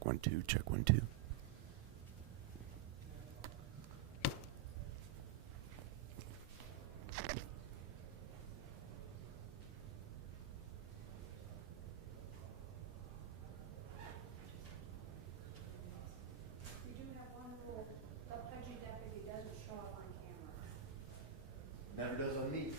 Check 1 2. Check 1 2. Never does on me.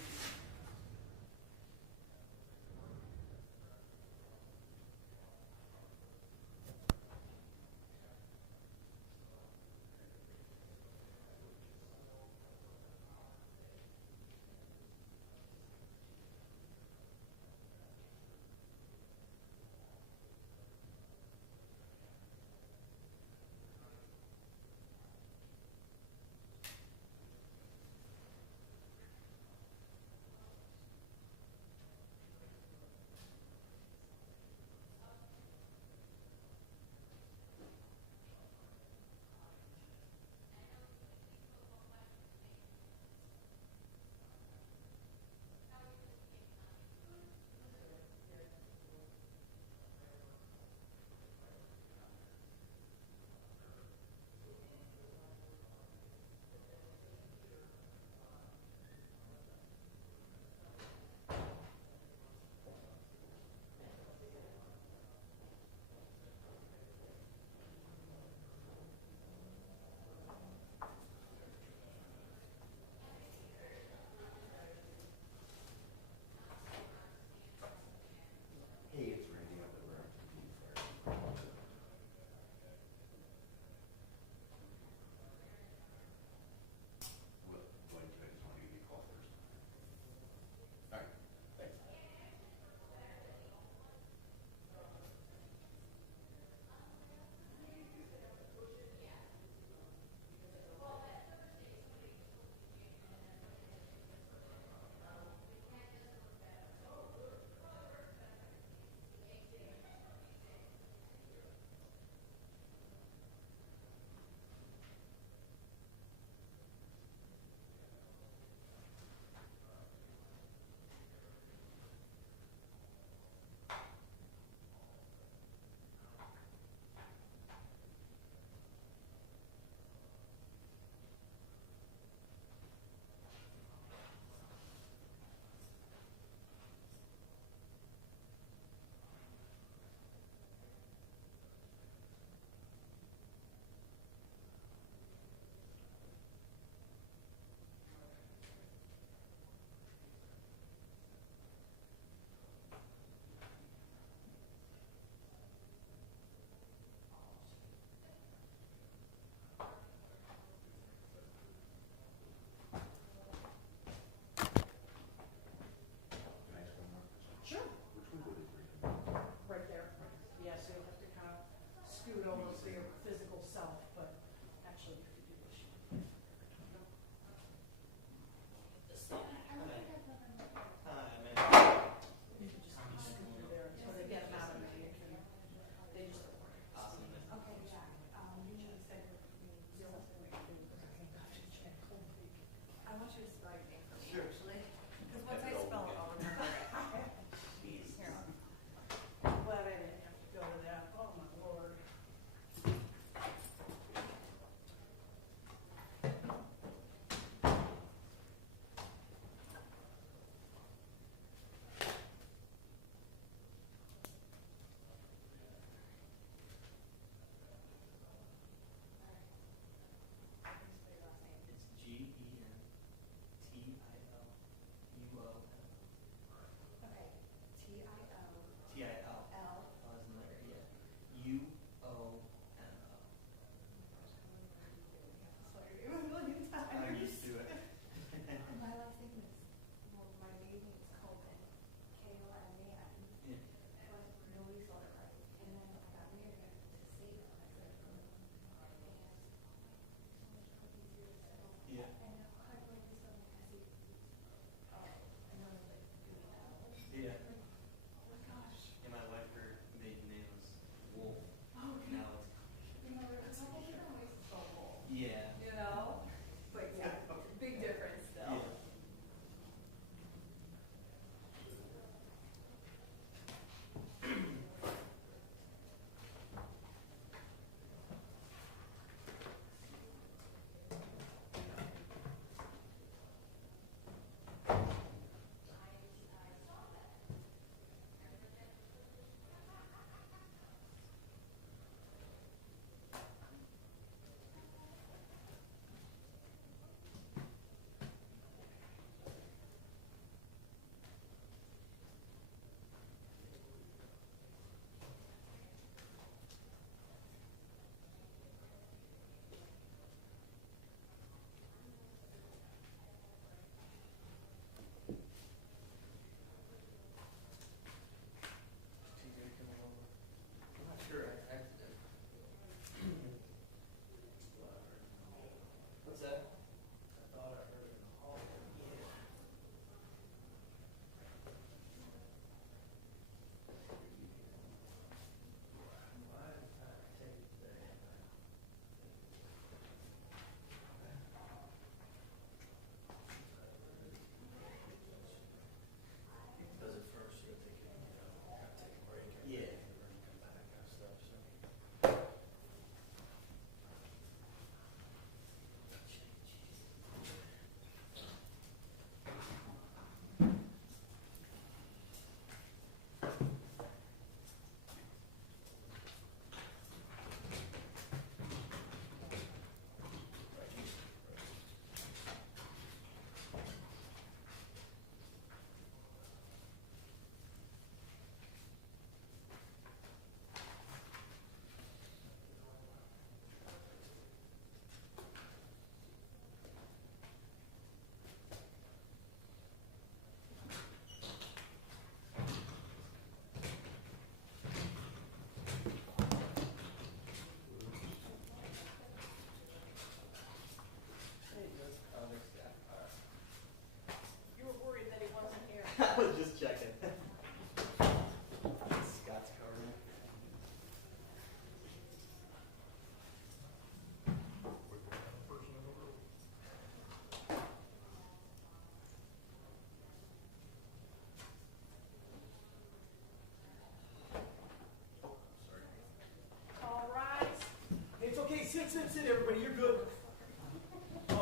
sit, everybody. You're good.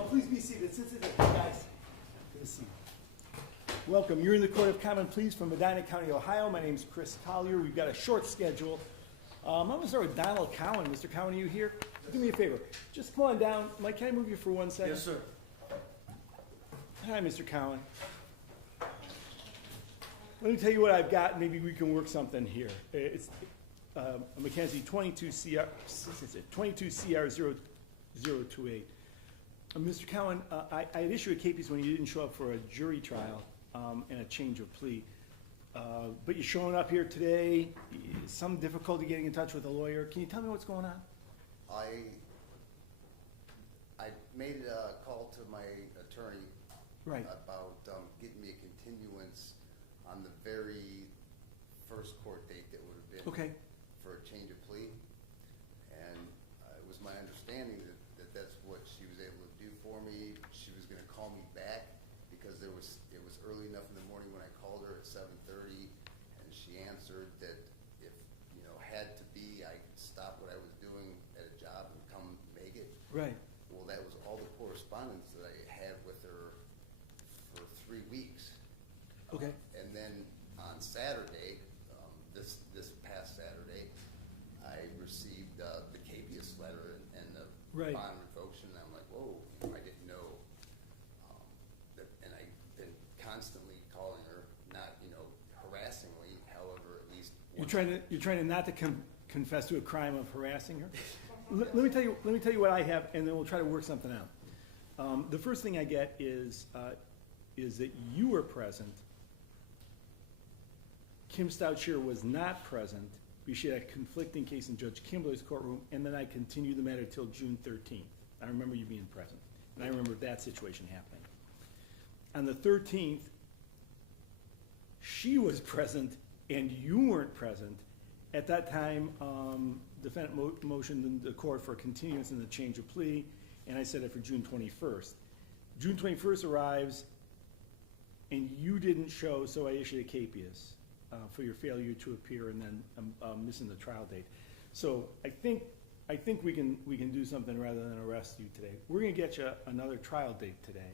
Please be seated. Sit, guys. Good to see you. Welcome. You're in the Court of Common Pleas from Medina County, Ohio. My name's Chris Collier. We've got a short schedule. I'm going to start with Donald Cowan. Mr. Cowan, are you here? Do me a favor. Just come on down. Mike, can I move you for 1 second? Yes, sir. Hi, Mr. Cowan. Let me tell you what I've got. Maybe we can work something here. It's a McKenzie 22 CR 0028. Mr. Cowan, I had issued a case when you didn't show up for a jury trial and a change of plea. But you're showing up here today. Some difficulty getting in touch with a lawyer. Can you tell me what's going on? I made a call to my attorney about getting me a continuance on the very first court date that would have been for a change of plea. And it was my understanding that that's what she was able to do for me. She was going to call me back because it was early enough in the morning when I called her at 7:30, and she answered that if had to be, I could stop what I was doing at a job and come make it. Right. Well, that was all the correspondence that I had with her for 3 weeks. Okay. And then on Saturday, this past Saturday, I received the capias letter and the bond revocation. And I'm like, whoa, I didn't know that. And I've been constantly calling her, not harassingly. However, at least you're trying to not to confess to a crime of harassing her. Let me tell you what I have, and then we'll try to work something out. The first thing I get is that you were present. Kim Stoutshear was not present because she had a conflicting case in Judge Kimbler's courtroom, and then I continued the matter till June 13th. I remember you being present, and I remember that situation happening. On the 13th, she was present, and you weren't present. At that time, defendant motioned in the court for a continuance in the change of plea, and I set it for June 21st. June 21st arrives, and you didn't show, so I issued a capias for your failure to appear, and then missing the trial date. So I think we can do something rather than arrest you today. We're going to get you another trial date today.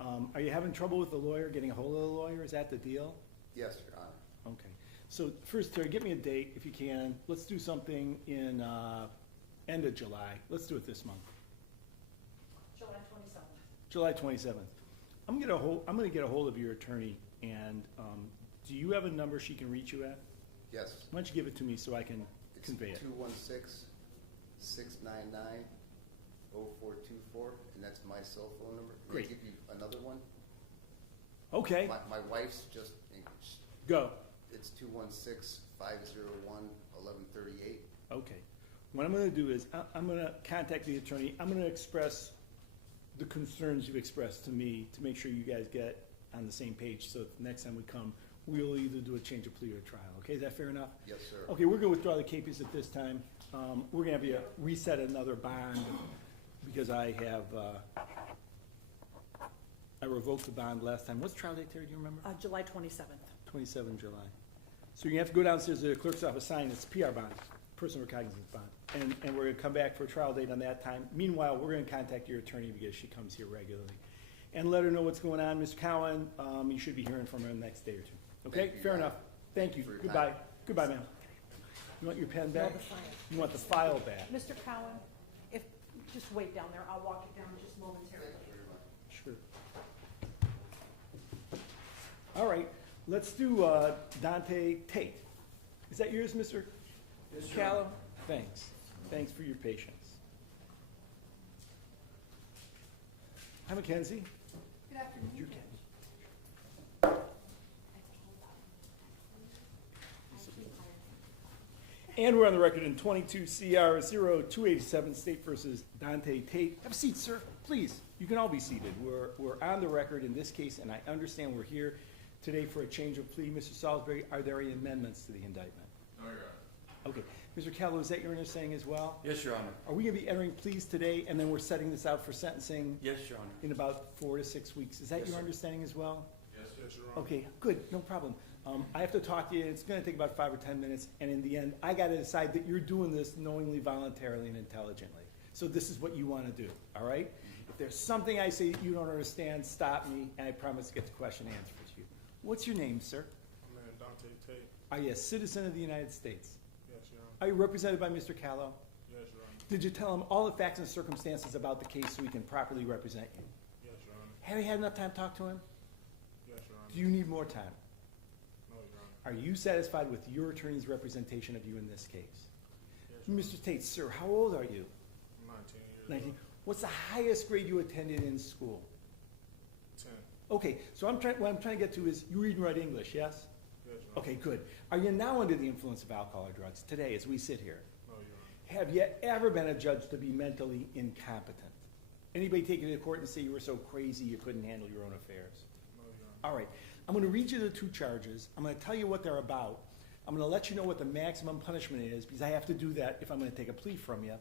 Are you having trouble with the lawyer, getting a hold of the lawyer? Is that the deal? Yes, Your Honor. Okay. So first, Terry, get me a date if you can. Let's do something in end of July. Let's do it this month. July 27th. I'm going to get a hold of your attorney, and do you have a number she can reach you at? Yes. Why don't you give it to me so I can convey it? 216-699-0424, and that's my cell phone number. Can Great. I give you another one? Okay. My wife's just Go. It's 216-501-1138. Okay. What I'm going to do is I'm going to contact the attorney. I'm going to express the concerns you've expressed to me to make sure you guys get on the same page, so the next time we come, we'll either do a change of plea or a trial. Okay, is that fair enough? Yes, sir. Okay, we're going to withdraw the capias at this time. We're going to have you reset another bond because I revoked the bond last time. What's the trial date, Terry? Do you remember? July 27th. 27 July. So you're going to have to go downstairs to the clerk's office, sign. It's PR bond, personal recognizance bond. And we're going to come back for a trial date on that time. Meanwhile, we're going to contact your attorney because she comes here regularly. And let her know what's going on. Mr. Cowan, you should be hearing from her in the next day or two. Okay? Fair enough. Thank you. Goodbye. Goodbye, ma'am. You want your pen back? No, the file. You want the file back? Mr. Cowan, if just wait down there. I'll walk it down just momentarily. Sure. All right. Let's do Dante Tate. Is that yours, Mr. Callum? Thanks. Thanks for your patience. Hi, Mackenzie. Good afternoon. And we're on the record in 22 CR 0287, State versus Dante Tate. Have a seat, sir. Please. You can all be seated. We're on the record in this case, and I understand we're here today for a change of plea. Mr. Salisbury, are there any amendments to the indictment? No, Your Honor. Okay. Mr. Callow, is that your understanding as well? Yes, Your Honor. Are we going to be entering pleas today, and then we're setting this out for sentencing? Yes, Your Honor. In about 4 to 6 weeks. Is that Yes, your sir. understanding as well? Yes, Your Honor. Okay, good, no problem. I have to talk to you. It's going to take about 5 or 10 minutes, and in the end, I got to decide that you're doing this knowingly, voluntarily, and intelligently. So this is what you want to do, all right? If there's something I say that you don't understand, stop me, and I promise to get the question answered to you. What's your name, sir? My name Dante Tate. Are you a citizen of the United States? Yes, Your Honor. Are you represented by Mr. Callow? Yes, Your Honor. Did you tell him all the facts and circumstances about the case so he can properly represent you? Yes, Your Honor. Have you had enough time to talk to him? Yes, Your Honor. Do you need more time? No, Your Honor. Are you satisfied with your attorney's representation of you in this case? Yes, Your Mr. Tate, sir, how old are you? Honor. 19 years 19. old. What's the highest grade you attended in school? 10. Okay, so what I'm trying to get to is you read and write English, yes? Yes, Your Honor. Okay, good. Are you now under the influence of alcohol or drugs today as we sit here? No, Your Honor. Have you ever been adjudged to be mentally incompetent? Anybody take you to court and say you were so crazy you couldn't handle your own affairs? No, Your Honor. All right, I'm going to read you the two charges. I'm going to tell you what they're about. I'm going to let you know what the maximum punishment is because I have to do that if I'm going to take a plea from you.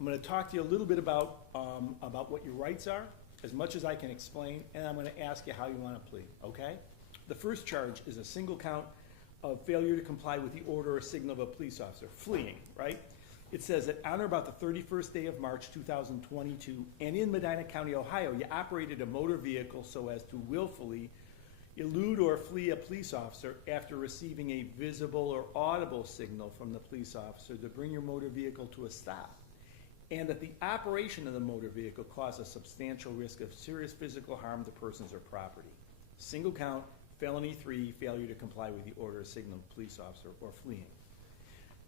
I'm going to talk to you a little bit about what your rights are, as much as I can explain, and I'm going to ask you how you want to plea, okay? The first charge is a single count of failure to comply with the order or signal of a police officer, fleeing, right? It says that on or about the 31st day of March 2022, and in Medina County, Ohio, you operated a motor vehicle so as to willfully elude or flee a police officer after receiving a visible or audible signal from the police officer to bring your motor vehicle to a stop, and that the operation of the motor vehicle caused a substantial risk of serious physical harm to persons or property. Single count, felony 3, failure to comply with the order or signal of a police officer or fleeing.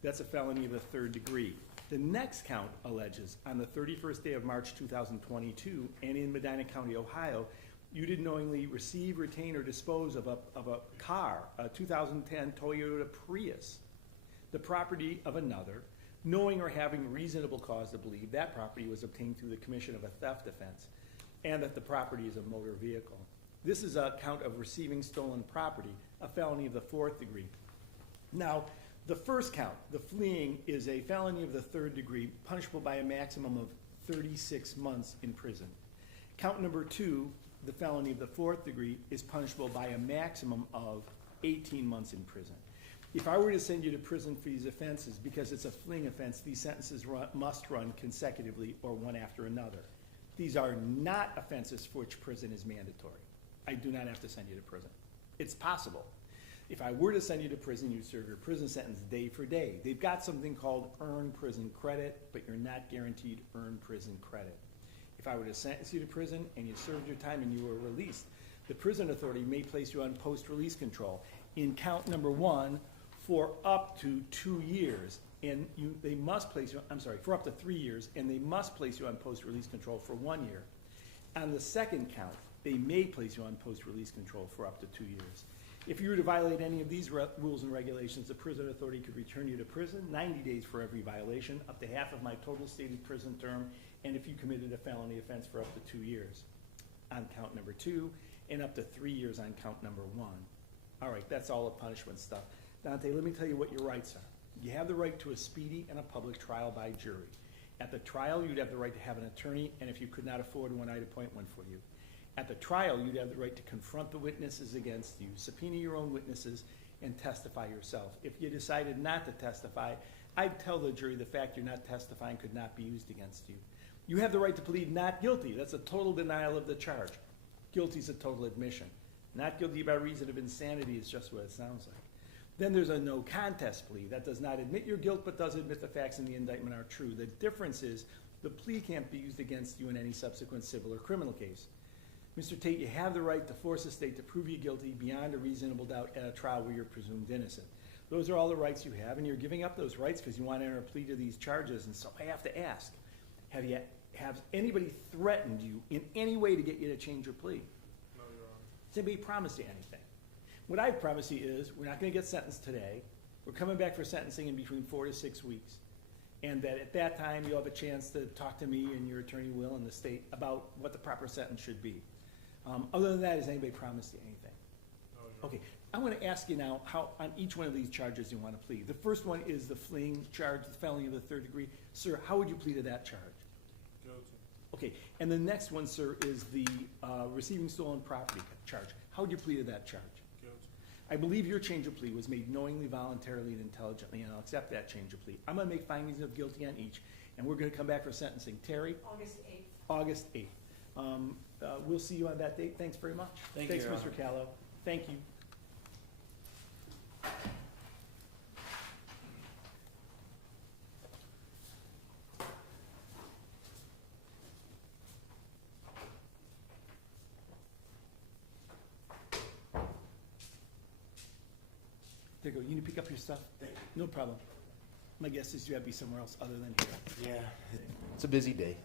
That's a felony of the 3rd degree. The next count alleges on the 31st day of March 2022 and in Medina County, Ohio, you did knowingly receive, retain, or dispose of a car, a 2010 Toyota Prius, the property of another, knowing or having reasonable cause to believe that property was obtained through the commission of a theft offense, and that the property is a motor vehicle. This is a count of receiving stolen property, a felony of the 4th degree. Now, the first count, the fleeing, is a felony of the 3rd degree, punishable by a maximum of 36 months in prison. Count number 2, the felony of the 4th degree, is punishable by a maximum of 18 months in prison. If I were to send you to prison for these offenses, because it's a fleeing offense, these sentences must run consecutively or one after another. These are not offenses for which prison is mandatory. I do not have to send you to prison. It's possible. If I were to send you to prison, you'd serve your prison sentence day for day. They've got something called earned prison credit, but you're not guaranteed earned prison credit. If I were to sentence you to prison and you served your time and you were released, the prison authority may place you on post-release control in count number 1 for up to 2 years, and they must place you, for up to 3 years, and they must place you on post-release control for 1 year. On the second count, they may place you on post-release control for up to 2 years. If you were to violate any of these rules and regulations, the prison authority could return you to prison, 90 days for every violation, up to half of my total stated prison term, and if you committed a felony offense for up to 2 years on count number 2, and up to 3 years on count number 1. All right, that's all the punishment stuff. Dante, let me tell you what your rights are. You have the right to a speedy and a public trial by jury. At the trial, you'd have the right to have an attorney, and if you could not afford one, I'd appoint one for you. At the trial, you'd have the right to confront the witnesses against you, subpoena your own witnesses, and testify yourself. If you decided not to testify, I'd tell the jury the fact you're not testifying could not be used against you. You have the right to plead not guilty. That's a total denial of the charge. Guilty is a total admission. Not guilty by reason of insanity is just what it sounds like. Then there's a no contest plea. That does not admit your guilt, but does admit the facts in the indictment are true. The difference is the plea can't be used against you in any subsequent civil or criminal case. Mr. Tate, you have the right to force the state to prove you guilty beyond a reasonable doubt at a trial where you're presumed innocent. Those are all the rights you have, and you're giving up those rights because you want to enter a plea to these charges. And so I have to ask, have anybody threatened you in any way to get you to change your plea? No, Your Honor. Has anybody promised you anything? What I've promised you is we're not going to get sentenced today. We're coming back for sentencing in between 4 to 6 weeks. And that at that time you'll have a chance to talk to me and your attorney Will and the state about what the proper sentence should be. Other than that, has anybody promised you anything? No, Your Honor. Okay, I want to ask you now how on each one of these charges you want to plead. The first one is the fleeing charge, the felony of the 3rd degree. Sir, how would you plead to that charge? Guilty. Okay, and the next one, sir, is the receiving stolen property charge. How would you plead to that charge? Guilty. I believe your change of plea was made knowingly, voluntarily, and intelligently, and I'll accept that change of plea. I'm going to make findings of guilty on each, and we're gonna come back for sentencing. Terry? August 8th. August 8th. We'll see you on that date. Thanks very much. Thank you, Your Thanks, Mr. Callow. Thank you. There you go. You need to pick up your stuff? Thank you. No problem. My guess is you have to be somewhere else other than here. Yeah, it's a busy day.